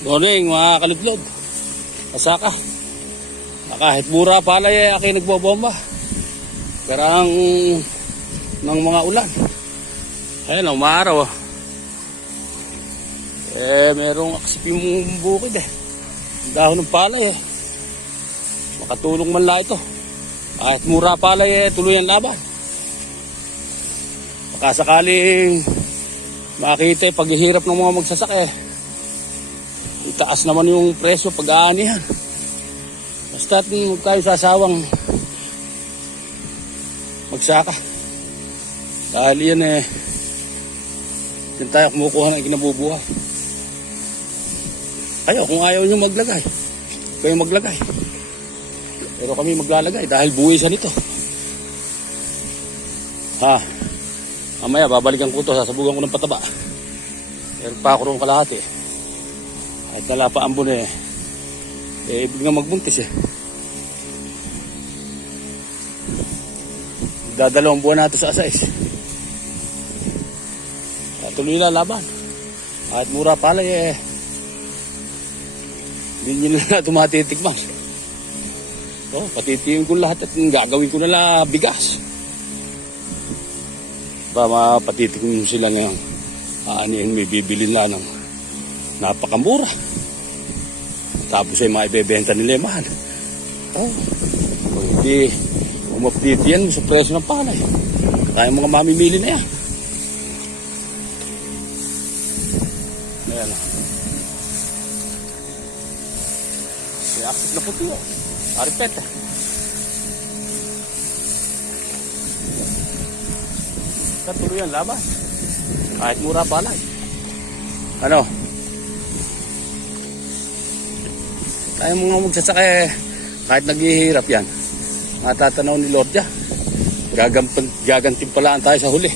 Morning mga kaludlod. Masaka. Kahit mura palay aking nagbobomba. Karang ng mga ulan. Ayun, umaraw. Merong aksiping bukid dahon ng palay makatulong man lang ito. Kahit mura palay tuloy ang laban. Baka sakaling makita paghihirap ng mga magsasaka itaas naman yung presyo pag-aanihan. Basta huwag tayo sasawang magsaka. Dahil yan yan tayo kumukuha ng kinabubuhay. Kayo kung ayaw nyo maglagay, kayo maglagay. Pero kami maglalagay dahil buwisan ito. Mamaya babalikan ko ito, sasabugan ko ng pataba. Meron pa ako rin kalahati. Kahit wala pa ambon ibig nga magbuntis Dadalawang buwan nato sa asais. Tuloy na laban. Kahit mura palay hindi nyo na ito matitikman. Patitiyin ko lahat at gagawin ko na lang bigas. Mapatitikman sila ngayon. May bibili na ng napakamura. Tapos maibebenta nila yung mahal. Hindi umupdate yan sa presyo ng palay. Tayong mga mamimili na yan. Ayan. May aksit na puti Aripet. Tuloy ang laban. Kahit mura palay. Ano? Tayo mga magsasaka kahit naghihirap yan. Matatanaw ni Lord yan. Gagantimpalaan tayo sa huli.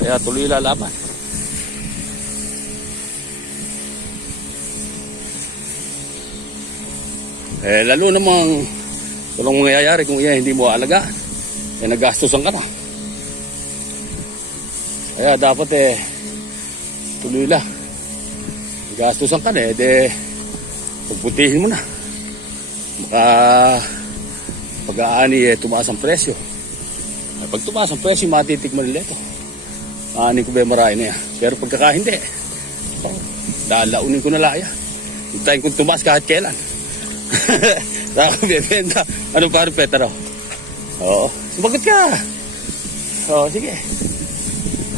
Kaya tuloy lalaban. Lalo namang walang mangyayari kung yan hindi mo alagaan. Nagastusan ka na. Kaya dapat tuloy lang. Gastusan ka na pagputihin mo na. Pag-aani tumaas ang presyo. Pag tumaas ang presyo, matitikman nila ito. Aani ko ba marami na yan. Pero pagkaka hindi, lalaunin ko na laya. Hintayin kong tumaas kahit kailan. Saka ko bibenta. Ano pa rin petaro? Oo. Sumagot ka. Sige.